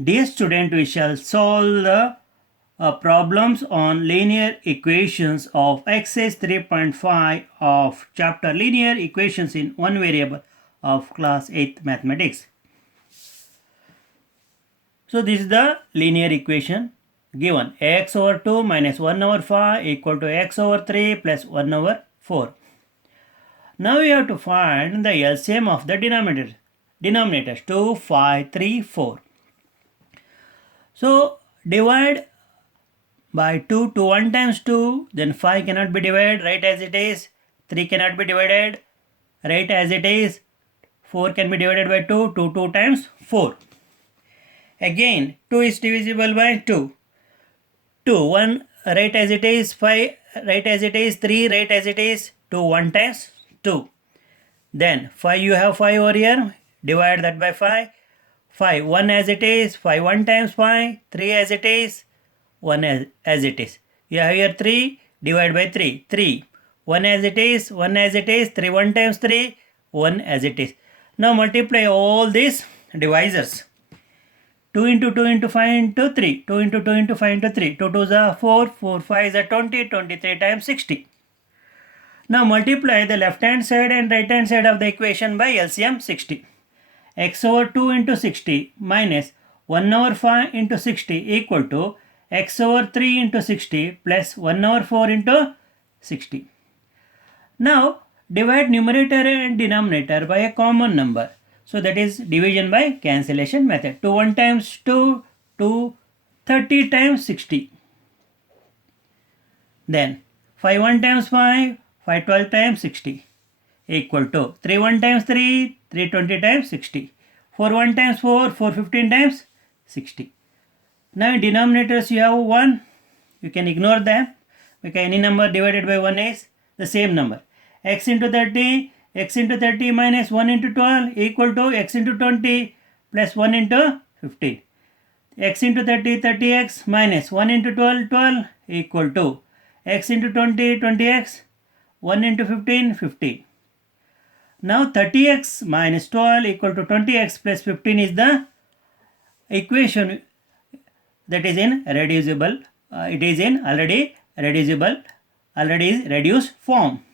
Dear student, we shall solve the problems on linear equations of exercise 3.5 of chapter linear equations in one variable of class 8th mathematics. So this is the linear equation given x over 2 minus 1 over 5 equal to x over 3 plus 1 over 4. Now we have to find the LCM of the denominators 2, 5, 3, 4. So divide by 2 to 1 times 2, then 5 cannot be divided, right as it is. 3 cannot be divided, right as it is. 4 can be divided by 2, 2 times 4. Again, 2 is divisible by 2. 2, 1 right as it is, 5 right as it is, 3 right as it is, 2 1 times 2. Then 5 you have 5 over here, divide that by 5. 5 1 as it is, 5 1 times 5, 3 as it is, 1 as it is. You have here 3, divide by 3, 3. 1 as it is, 1 as it is, 3 1 times 3, 1 as it is. Now multiply all these divisors. 2 into 2 into 5 into 3, 2 into 2 into 5 into 3, 2 2s are 4, 4 5s are 20, 23 times 60. Now multiply the left hand side and right hand side of the equation by LCM 60. X over 2 into 60 minus 1 over 5 into 60 equal to x over 3 into 60 plus 1 over 4 into 60. Now divide numerator and denominator by a common number. So that is division by cancellation method. 2 1 times 2, 2 30 times 60. Then 5 1 times 5, 5 12 times 60 equal to 3 1 times 3, 3 20 times 60. 4 1 times 4, 4 15 times 60. Now in denominators you have 1. You can ignore them because any number divided by 1 is the same number. X into 30 minus 1 into 12 equal to x into 20 plus 1 into 15. X into 30, 30x minus 1 into 12, 12 equal to x into 20, 20x, 1 into 15, 15. Now 30x minus 12 equal to 20x plus 15 is the equation that is in reducible. It is in already reduced form.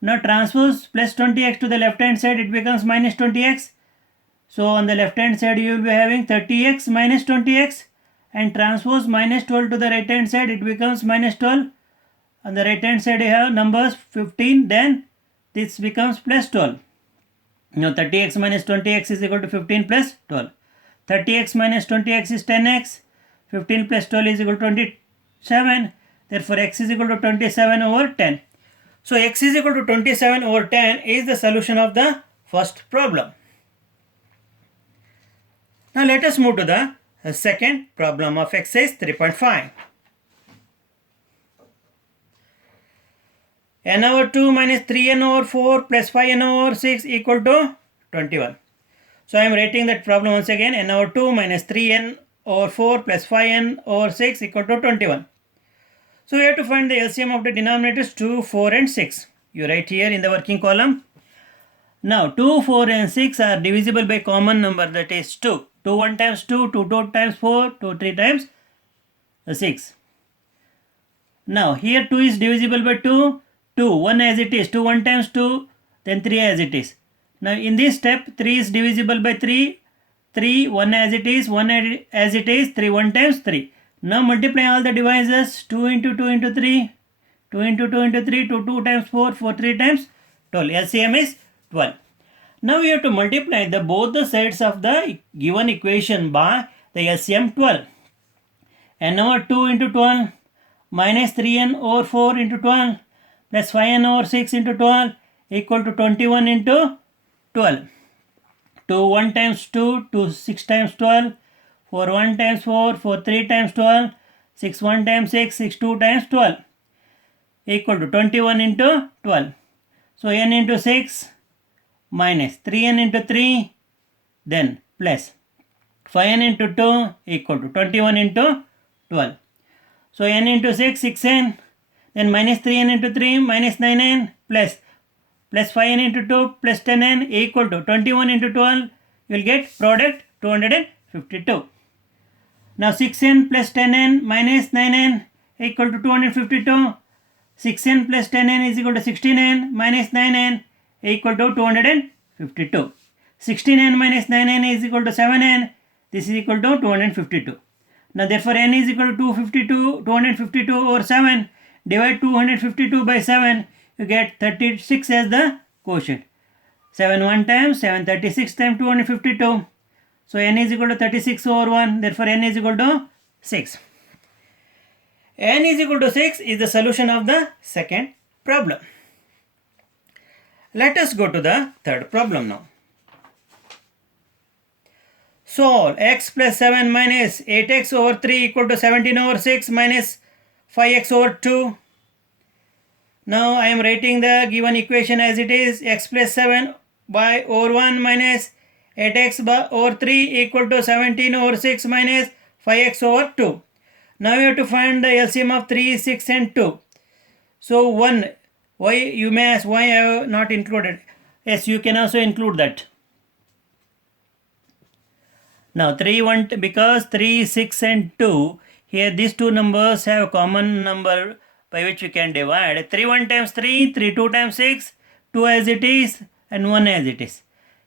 Now transpose plus 20x to the left hand side, it becomes minus 20x. So on the left hand side you will be having 30x minus 20x, and transpose minus 12 to the right hand side, it becomes minus 12. On the right hand side you have numbers 15, then this becomes plus 12. Now 30x minus 20x is equal to 15 plus 12. 30x minus 20x is 10x. 15 plus 12 is equal to 27. Therefore x is equal to 27 over 10. So x is equal to 27 over 10 is the solution of the first problem. Now let us move to the second problem of exercise 3.5. n over 2 minus 3n over 4 plus 5n over 6 equal to 21. So I am writing that problem once again. N over 2 minus 3n over 4 plus 5n over 6 equal to 21. So we have to find the LCM of the denominators 2, 4 and 6. You write here in the working column. Now 2, 4 and 6 are divisible by common number, that is 2. 2 1 times 2, 2 2 times 4, 2 3 times 6. Now here 2 is divisible by 2, 2 1 as it is, 2 1 times 2, then 3 as it is. Now in this step 3 is divisible by 3, 3 1 as it is, 1 as it is, 3 1 times 3. Now multiply all the divisors. 2 into 2 into 3, 2 into 2 into 3, 2 2 times 4, 4 3 times 12. LCM is 12. Now we have to multiply both the sides of the given equation by the LCM 12. n over 2 into 12 minus 3n over 4 into 12 plus 5n over 6 into 12 equal to 21 into 12. 2 1 times 2, 2 6 times 12, 4 1 times 4, 4 3 times 12, 6 1 times 6, 6 2 times 12 equal to 21 into 12. So n into 6 minus 3n into 3, then plus 5n into 2 equal to 21 into 12. So n into 6, 6n, then minus 3n into 3, minus 9n, plus 5n into 2 plus 10n equal to 21 into 12. You will get product 252. Now 6n plus 10n minus 9n equal to 252. 6n plus 10n is equal to 16n minus 9n equal to 252. 16n minus 9n is equal to 7n. This is equal to 252. Now therefore n is equal to 252 over 7. Divide 252 by 7. You get 36 as the quotient. 7 1 times 7 36 times 252. So n is equal to 36 over 1. Therefore n is equal to 6. N is equal to 6 is the solution of the second problem. Let us go to the third problem now. Solve x plus 7 minus 8x over 3 equal to 17 over 6 minus 5x over 2. Now I am writing the given equation as it is. X plus 7 by over 1 minus 8x by over 3 equal to 17 over 6 minus 5x over 2. Now we have to find the LCM of 3, 6 and 2. So 1, why you may ask why I have not included. Yes, you can also include that. Now 3, 1, because 3, 6 and 2, here these two numbers have a common number by which we can divide. 3 1 times 3, 3 2 times 6, 2 as it is and 1 as it is.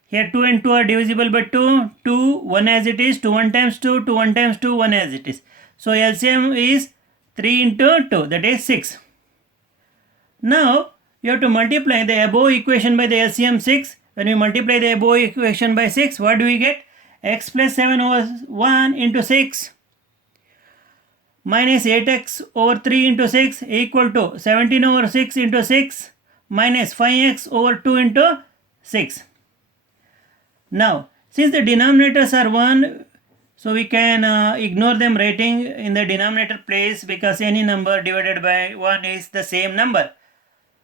Here 2 and 2 are divisible by 2, 2, 1 as it is, 2 1 times 2, 2 1 times 2, 1 as it is. So LCM is 3 into 2, that is 6. Now you have to multiply the above equation by the LCM 6. When we multiply the above equation by 6, what do we get? X plus 7 over 1 into 6 minus 8x over 3 into 6 equal to 17 over 6 into 6 minus 5x over 2 into 6. Now, since the denominators are 1, so we can ignore them writing in the denominator place because any number divided by 1 is the same number.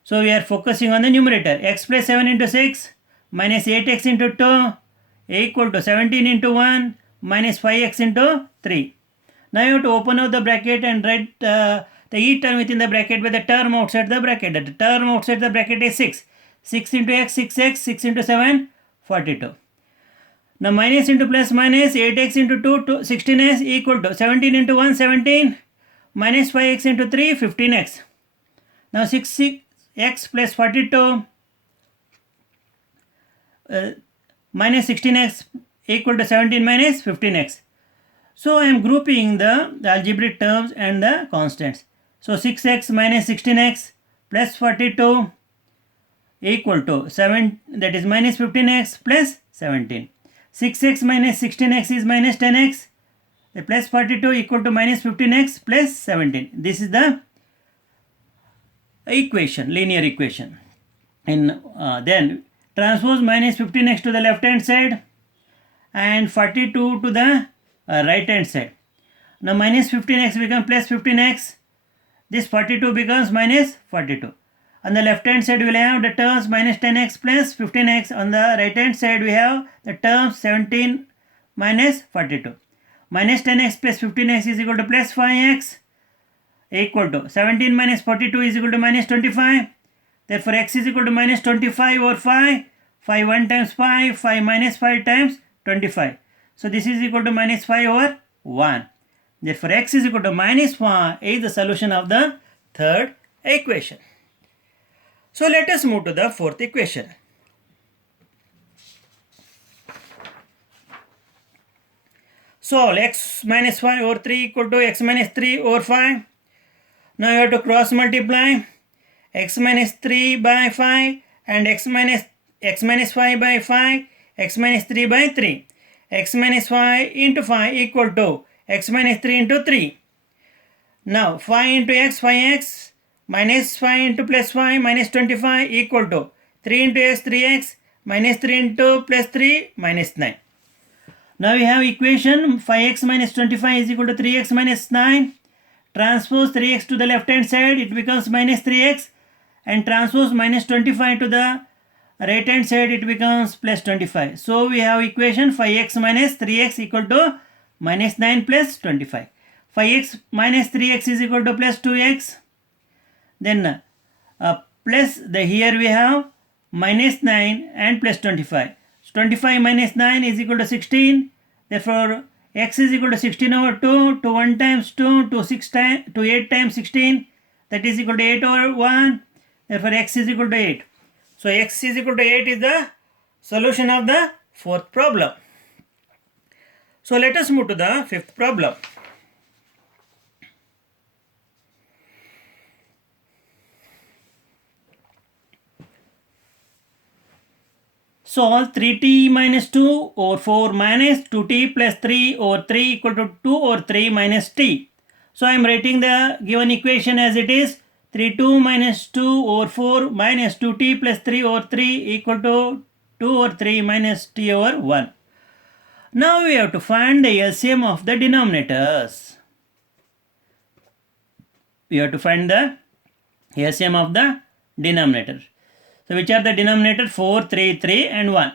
So we are focusing on the numerator. X plus 7 into 6 minus 8x into 2 equal to 17 into 1 minus 5x into 3. Now you have to open up the bracket and write the e term within the bracket by the term outside the bracket. The term outside the bracket is 6. 6 into x, 6x, 6 into 7, 42. Now minus into plus minus 8x into 2, 16x equal to 17 into 1, 17 minus 5x into 3, 15x. Now 6x plus 42 minus 16x equal to 17 minus 15x. So I am grouping the algebraic terms and the constants. So 6x minus 16x plus 42 equal to 7, that is minus 15x plus 17. 6x minus 16x is minus 10x. The plus 42 equal to minus 15x plus 17. This is the equation, linear equation. And then transpose minus 15x to the left hand side and 42 to the right hand side. Now minus 15x becomes plus 15x. This 42 becomes minus 42. On the left hand side we will have the terms minus 10x plus 15x. On the right hand side we have the terms 17 minus 42. Minus 10x plus 15x is equal to plus 5x equal to 17 minus 42 is equal to minus 25. Therefore x is equal to minus 25 over 5. 5 1 times 5, 5 minus 5 times 25. So this is equal to minus 5 over 1. Therefore x is equal to minus 1 is the solution of the third equation. So let us move to the fourth equation. Solve x minus 5 over 3 equal to x minus 3 over 5. Now you have to cross multiply x minus 3 by 5 and x minus 5 by 5, x minus 3 by 3. X minus 5 into 5 equal to x minus 3 into 3. Now 5 into x, 5x minus 5 into plus 5 minus 25 equal to 3 into x, 3x minus 3 into plus 3 minus 9. Now we have equation 5x minus 25 is equal to 3x minus 9. Transpose 3x to the left hand side, it becomes minus 3x, and transpose minus 25 to the right hand side, it becomes plus 25. So we have equation 5x minus 3x equal to minus 9 plus 25. 5x minus 3x is equal to plus 2x. Then plus here we have minus 9 and plus 25. So 25 minus 9 is equal to 16. Therefore x is equal to 16 over 2 to 1 times 2 to 6 times to 8 times 16, that is equal to 8 over 1. Therefore x is equal to 8. So x is equal to 8 is the solution of the fourth problem. So let us move to the fifth problem. Solve 3t minus 2 over 4 minus 2t plus 3 over 3 equal to 2 over 3 minus t. So I am writing the given equation as it is. 3 minus 2 over 4 minus 2t plus 3 over 3 equal to 2 over 3 minus t over 1. Now we have to find the LCM of the denominators. We have to find the LCM of the denominator. So which are the denominator? 4, 3, 3 and 1.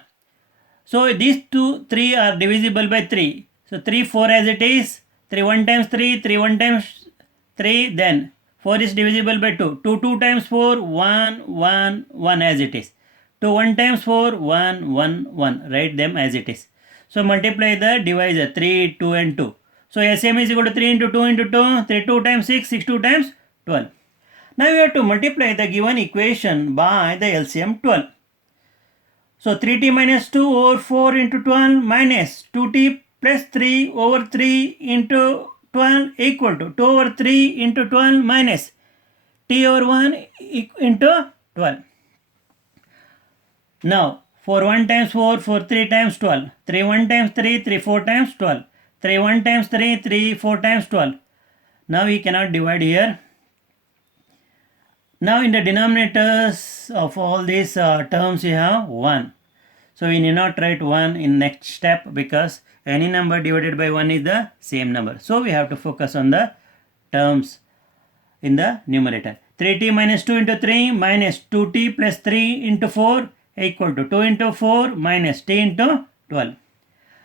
So these 3 are divisible by 3. So 3, 4 as it is. 3, 1 times 3, 3, 1 times 3. Then 4 is divisible by 2. 2, 2 times 4, 1, 1, 1 as it is. 2, 1 times 4, 1, 1, 1. Write them as it is. So multiply the divisor 3, 2 and 2. So LCM is equal to 3 into 2 into 2. 3, 2 times 6, 6, 2 times 12. Now we have to multiply the given equation by the LCM 12. So 3t minus 2 over 4 into 12 minus 2t plus 3 over 3 into 12 equal to 2 over 3 into 12 minus t over 1 into 12. Now 4 1 times 4, 4 3 times 12. 3 1 times 3, 3 4 times 12. 3 1 times 3, 3 4 times 12. Now we cannot divide here. Now in the denominators of all these terms you have 1. So we need not write 1 in next step because any number divided by 1 is the same number. So we have to focus on the terms in the numerator. 3t minus 2 into 3 minus 2t plus 3 into 4 equal to 2 into 4 minus t into 12.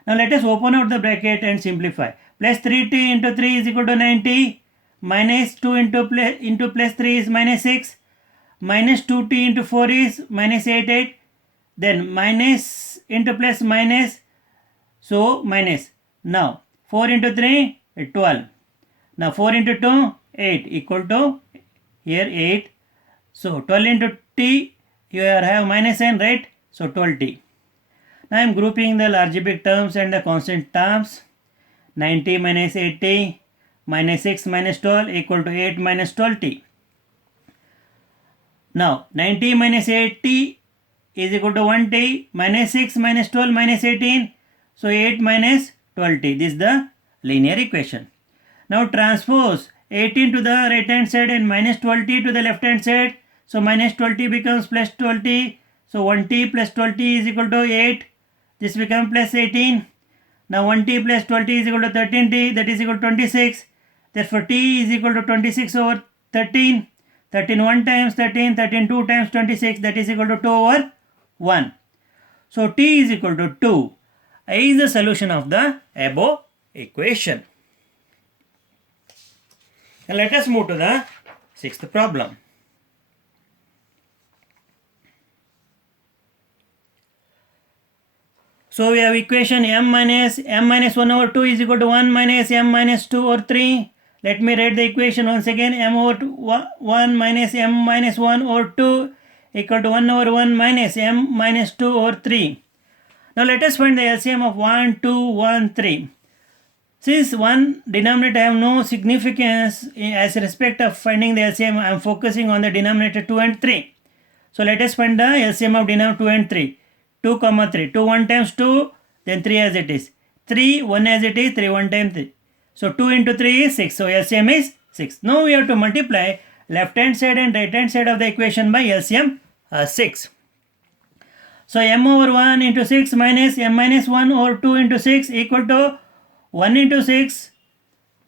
Now let us open out the bracket and simplify. Plus 3t into 3 is equal to 90. Minus 2 into plus 3 is minus 6. Minus 2t into 4 is minus 8. Then minus into plus minus. So minus. Now 4 into 3 is 12. Now 4 into 2 8 equal to here 8. So 12 into t you have minus n, right? So 12t. Now I am grouping the algebraic terms and the constant terms. 90 minus 80 minus 6 minus 12 equal to 8 minus 12t. Now 90 minus 80 is equal to 1t minus 6 minus 12 minus 18. So 8 minus 12t. This is the linear equation. Now transpose 18 to the right hand side and minus 12t to the left hand side. So minus 12t becomes plus 12t. So 1t plus 12t is equal to 8. This becomes plus 18. Now 1t plus 12t is equal to 13t, that is equal to 26. Therefore t is equal to 26 over 13. 13 1 times 13, 13 2 times 26, that is equal to 2 over 1. So t is equal to 2. A is the solution of the above equation. And let us move to the sixth problem. So we have equation m minus 1 over 2 is equal to 1 minus m minus 2 over 3. Let me write the equation once again. M over 1 minus m minus 1 over 2 equal to 1 over 1 minus m minus 2 over 3. Now let us find the LCM of 1, 2, 1, 3. Since one denominator have no significance as respect of finding the LCM, I am focusing on the denominator 2 and 3. So let us find the LCM of denominator 2 and 3. 2 comma 3. 2 1 times 2, then 3 as it is. 3 1 as it is, 3 1 times 3. So 2 into 3 is 6. So LCM is 6. Now we have to multiply left hand side and right hand side of the equation by LCM 6. So m over 1 into 6 minus m minus 1 over 2 into 6 equal to 1 into 6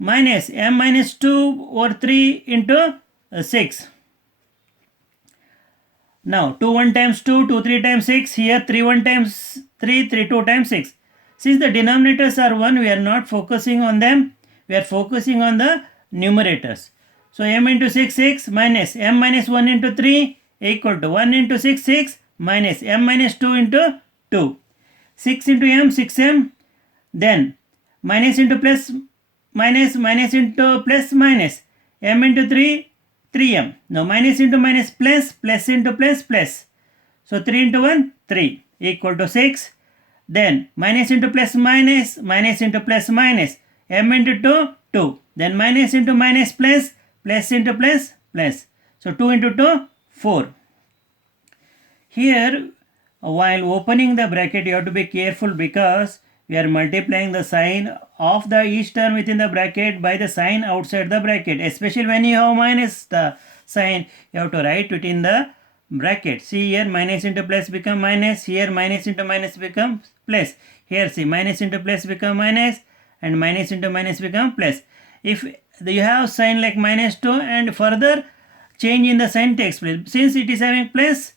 minus m minus 2 over 3 into 6. Now 2 1 times 2, 2 3 times 6. Here 3 1 times 3, 3 2 times 6. Since the denominators are 1, we are not focusing on them. We are focusing on the numerators. So m into 6, 6 minus m minus 1 into 3 equal to 1 into 6, 6 minus m minus 2 into 2. 6 into m, 6m. Then minus into plus minus, minus into plus minus, m into 3, 3m. Now minus into minus plus, plus into plus plus. So 3 into 1, 3 equal to 6. Then minus into plus minus, minus into plus minus, m into 2, 2. Then minus into minus plus, plus into plus plus. So 2 into 2, 4. Here, while opening the bracket, you have to be careful because we are multiplying the sign of the each term within the bracket by the sign outside the bracket. Especially when you have minus the sign, you have to write within the bracket. See here, minus into plus become minus. Here, minus into minus becomes plus. Here, see, minus into plus become minus, and minus into minus become plus. If you have sign like minus 2 and further change in the sign takes place, since it is having plus,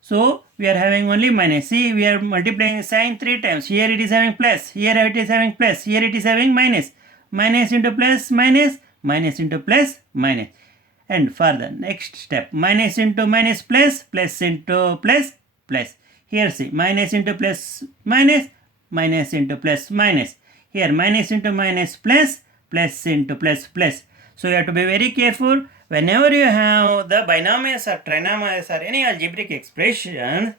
so we are having only minus. See, we are multiplying sign 3 times. Here it is having plus, here it is having plus, here it is having minus. Minus into plus minus, minus into plus minus. And further, next step, minus into minus plus, plus into plus plus. Here see, minus into plus minus, minus into plus minus. Here minus into minus plus, plus into plus plus. So you have to be very careful whenever you have the binomials or trinomials or any algebraic expression.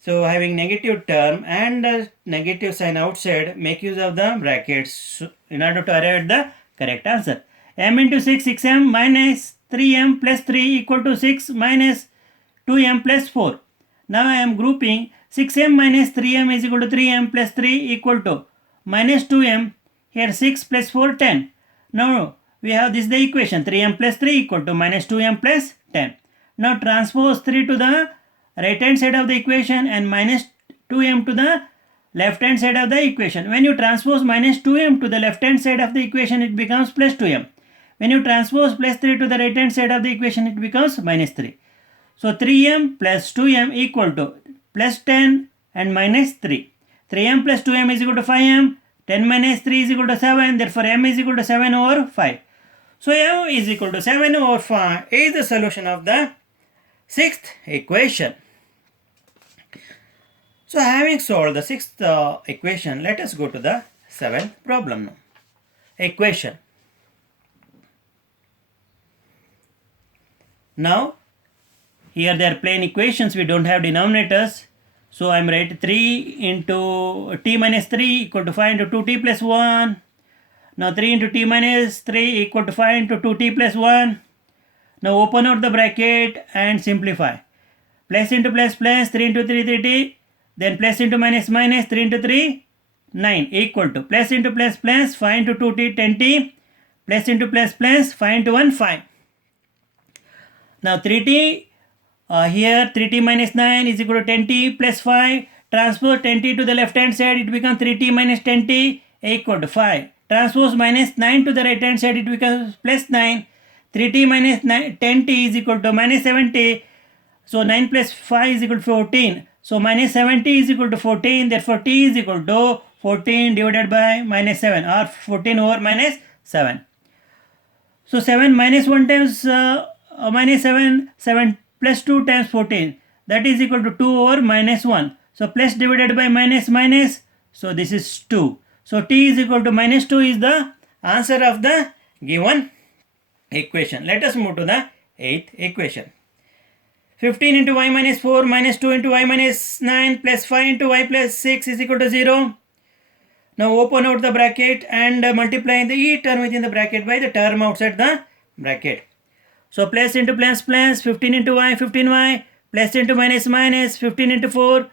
So having negative term and negative sign outside, make use of the brackets in order to arrive at the correct answer. M into 6, 6m minus 3m plus 3 equal to 6 minus 2m plus 4. Now I am grouping 6m minus 3m is equal to 3m plus 3 equal to minus 2m. Here 6 plus 4, 10. Now we have this the equation, 3m plus 3 equal to minus 2m plus 10. Now transpose 3 to the right hand side of the equation and minus 2m to the left hand side of the equation. When you transpose minus 2m to the left hand side of the equation, it becomes plus 2m. When you transpose plus 3 to the right hand side of the equation, it becomes minus 3. So 3m plus 2m equal to plus 10 and minus 3. 3m plus 2m is equal to 5m. 10 minus 3 is equal to 7. Therefore m is equal to 7 over 5. So m is equal to 7 over 5 is the solution of the sixth equation. So having solved the sixth equation, let us go to the seventh problem now. Equation. Now, here they are plain equations, we don't have denominators. So I am writing 3 into t minus 3 equal to 5 into 2t plus 1. Now 3 into t minus 3 equal to 5 into 2t plus 1. Now open out the bracket and simplify. Plus into plus plus, 3 into 3, 3t. Then plus into minus minus, 3 into 3, 9 equal to plus into plus plus, 5 into 2t, 10t. Plus into plus plus, 5 into 1, 5. Now 3t, here 3t minus 9 is equal to 10t plus 5. Transpose 10t to the left hand side, it becomes 3t minus 10t equal to 5. Transpose minus 9 to the right hand side, it becomes plus 9. 3t minus 10t is equal to minus 7t. So 9 plus 5 is equal to 14. So minus 70 is equal to 14. Therefore t is equal to 14 divided by minus 7 or 14 over minus 7. So 7 minus 1 times minus 7, 7 plus 2 times 14. That is equal to 2 over minus 1. So plus divided by minus minus. So this is 2. So t is equal to minus 2 is the answer of the given equation. Let us move to the eighth equation. 15 into y minus 4 minus 2 into y minus 9 plus 5 into y plus 6 is equal to 0. Now open out the bracket and multiply the each term within the bracket by the term outside the bracket. So plus into plus plus, 15 into y, 15y, plus into minus minus, 15 into 4.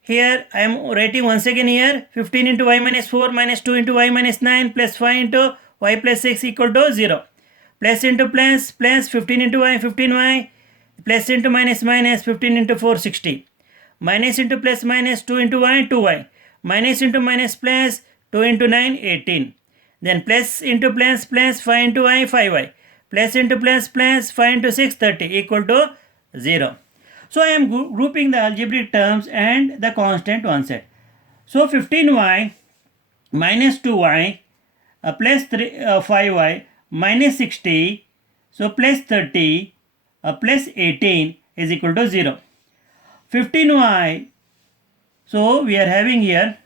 Here I am writing once again here, 15 into y minus 4 minus 2 into y minus 9 plus 5 into y plus 6 equal to 0. Plus into plus plus, 15 into y, 15y, plus into minus minus, 15 into 4, 60. Minus into plus minus, 2 into y, 2y. Minus into minus plus, 2 into 9, 18. Then plus into plus plus, 5 into y, 5y. Plus into plus plus, 5 into 6, 30 equal to 0. So I am grouping the algebraic terms and the constant one set. So 15y minus 2y plus 5y minus 60. So plus 30 plus 18 is equal to 0. 15y, so we are having here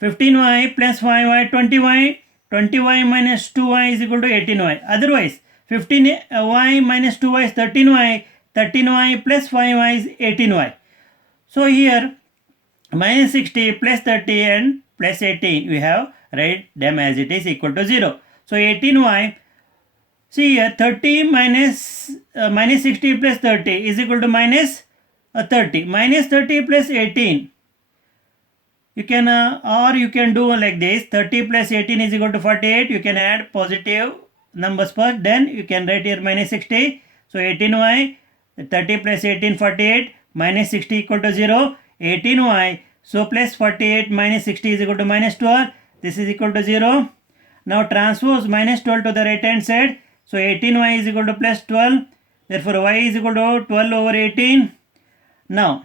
15y plus 5y, 20y. 20y minus 2y is equal to 18y. Otherwise, 15y minus 2y is 13y. 13y plus 5y is 18y. So here minus 60 plus 30 and plus 18, we have write them as it is equal to 0. So 18y, see here 30 minus 60 plus 30 is equal to minus 30. Minus 30 plus 18. You can or you can do like this. 30 plus 18 is equal to 48. You can add positive numbers first. Then you can write here minus 60. So 18y, 30 plus 18, 48. Minus 60 equal to 0. 18y. So plus 48 minus 60 is equal to minus 12. This is equal to 0. Now transpose minus 12 to the right hand side. So 18y is equal to plus 12. Therefore y is equal to 12 over 18. Now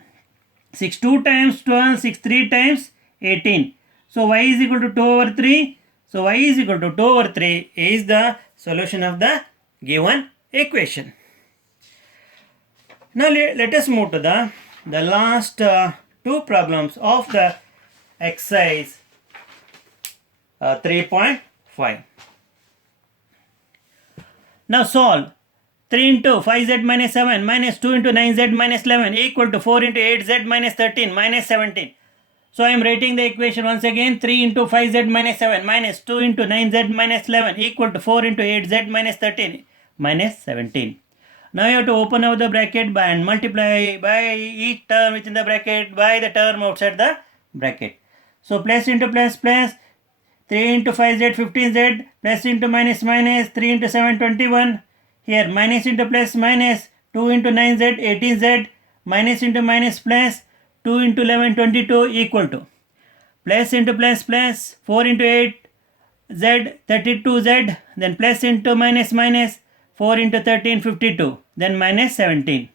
6 2 times 12, 6 3 times 18. So y is equal to 2 over 3. So y is equal to 2 over 3 is the solution of the given equation. Now let us move to the last two problems of the exercise 3.5. Now solve 3 into 5z minus 7 minus 2 into 9z minus 11 equal to 4 into 8z minus 13 minus 17. So I am writing the equation once again. 3 into 5z minus 7 minus 2 into 9z minus 11 equal to 4 into 8z minus 13 minus 17. Now you have to open up the bracket and multiply by each term within the bracket by the term outside the bracket. So plus into plus plus, 3 into 5z 15z, plus into minus minus, 3 into 7 21. Here minus into plus minus, 2 into 9z 18z, minus into minus plus, 2 into 11 22 equal to plus into plus plus, 4 into 8z 32z, then plus into minus minus, 4 into 13 52, then minus 17.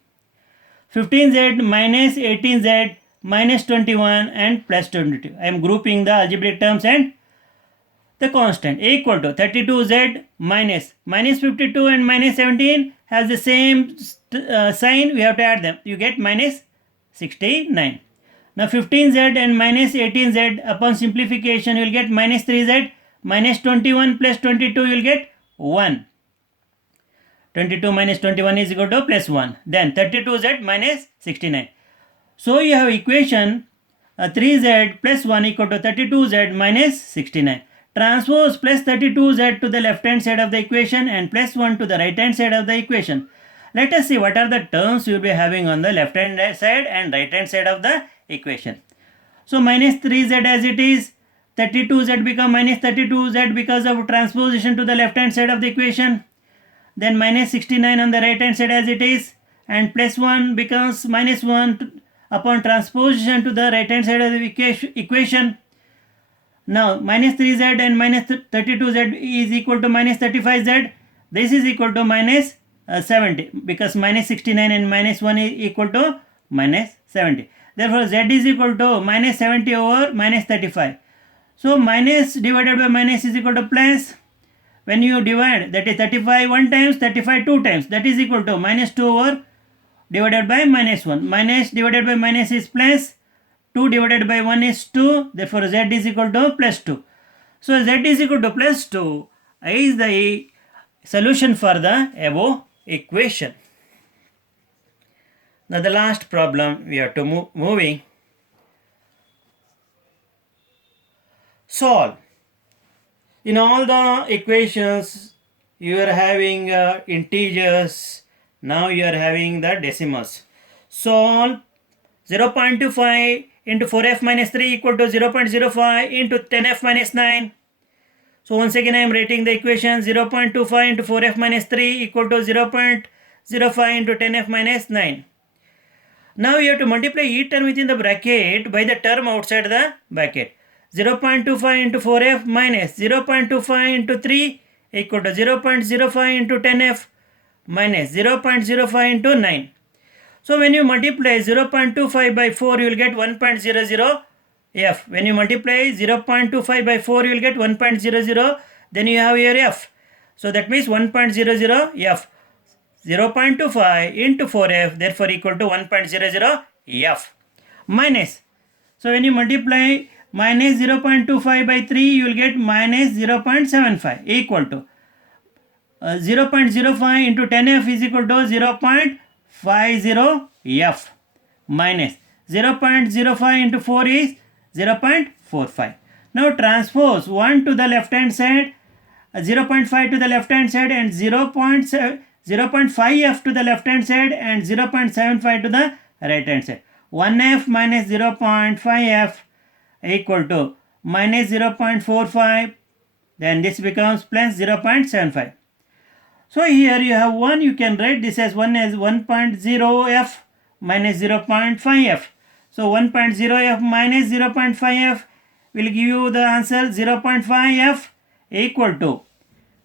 15z minus 18z minus 21 and plus 22. I am grouping the algebraic terms and the constant equal to 32z minus 52 and minus 17 has the same sign. We have to add them. You get minus 69. Now 15z and minus 18z, upon simplification you will get minus 3z, minus 21 plus 22 you will get 1. 22 minus 21 is equal to plus 1. Then 32z minus 69. So you have equation 3z plus 1 equal to 32z minus 69. Transpose plus 32z to the left hand side of the equation and plus 1 to the right hand side of the equation. Let us see what are the terms you will be having on the left hand side and right hand side of the equation. So minus 3z as it is, 32z become minus 32z because of transposition to the left hand side of the equation. Then minus 69 on the right hand side as it is, and plus 1 becomes minus 1 upon transposition to the right hand side of the equation. Now minus 3z and minus 32z is equal to minus 35z. This is equal to minus 70 because minus 69 and minus 1 is equal to minus 70. Therefore z is equal to minus 70 over minus 35. So minus divided by minus is equal to plus. When you divide, that is 35 one times, 35 two times, that is equal to minus 2 over divided by minus 1. Minus divided by minus is plus, 2 divided by 1 is 2, therefore z is equal to plus 2. So z is equal to plus 2 is the solution for the above equation. Now the last problem we have to moving. Solve. In all the equations you are having integers, now you are having the decimals. Solve 0.25 into 4f minus 3 equal to 0.05 into 10f minus 9. So once again I am writing the equation 0.25 into 4f minus 3 equal to 0.05 into 10f minus 9. Now you have to multiply each term within the bracket by the term outside the bracket. 0.25 into 4f minus 0.25 into 3 equal to 0.05 into 10f minus 0.05 into 9. So when you multiply 0.25 by 4 you will get 1.00 f. When you multiply 0.25 by 4 you will get 1.00, then you have your f. So that means 1.00 f. 0.25 into 4f therefore equal to 1.00 f minus. So when you multiply minus 0.25 by 3, you will get minus 0.75 equal to 0.05 into 10f is equal to 0.50f minus 0.05 into 4 is 0.45. Now transpose 1 to the left hand side, 0.5 to the left hand side, and 0.5f to the left hand side, and 0.75 to the right hand side. 1f minus 0.5f equal to minus 0.45, then this becomes plus 0.75. So here you have 1, you can write this as 1 as 1.0f minus 0.5f. So 1.0f minus 0.5f will give you the answer 0.5f equal to.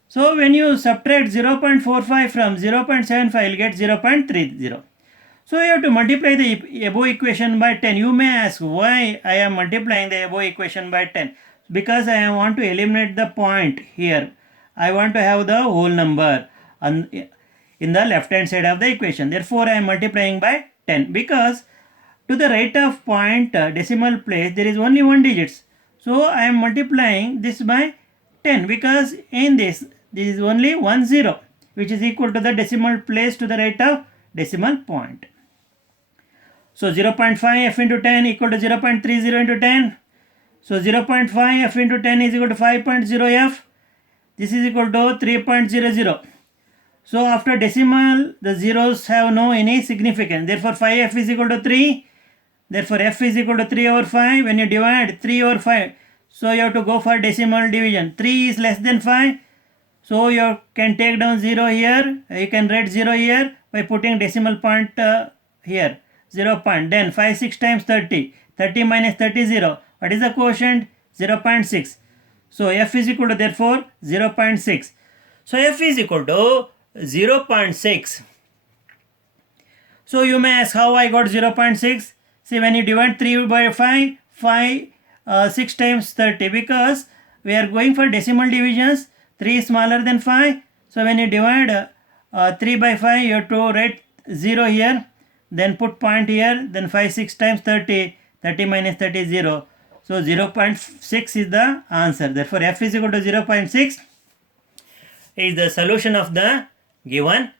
So when you subtract 0.45 from 0.75, you will get 0.30. So you have to multiply the above equation by 10. You may ask why I am multiplying the above equation by 10. Because I want to eliminate the point here. I want to have the whole number in the left hand side of the equation. Therefore I am multiplying by 10, because to the right of point decimal place there is only one digit. So I am multiplying this by 10, because in this is only 1 0, which is equal to the decimal place to the right of decimal point. So 0.5f into 10 equal to 0.30 into 10. So 0.5f into 10 is equal to 5.0f. This is equal to 3.00. So after decimal, the zeros have no any significance. Therefore 5f is equal to 3. Therefore f is equal to 3 over 5. When you divide 3 over 5, so you have to go for decimal division. 3 is less than 5. So you can take down 0 here. You can write 0 here by putting decimal point here. 0 point. Then 5 6 times 30. 30 minus 30 0. What is the quotient? 0.6. So f is equal to therefore 0.6. So f is equal to 0.6. So you may ask how I got 0.6. See, when you divide 3 by 5, 6 times 30, because we are going for decimal divisions. 3 is smaller than 5. So when you divide 3 by 5, you have to write 0 here. Then put point here. Then 5 6 times 30. 30 minus 30 is 0. So 0.6 is the answer. Therefore f is equal to 0.6 is the solution of the given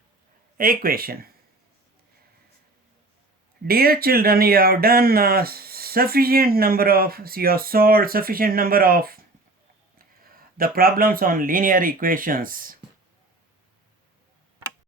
equation. Dear children, you have done you have solved sufficient number of the problems on linear equations.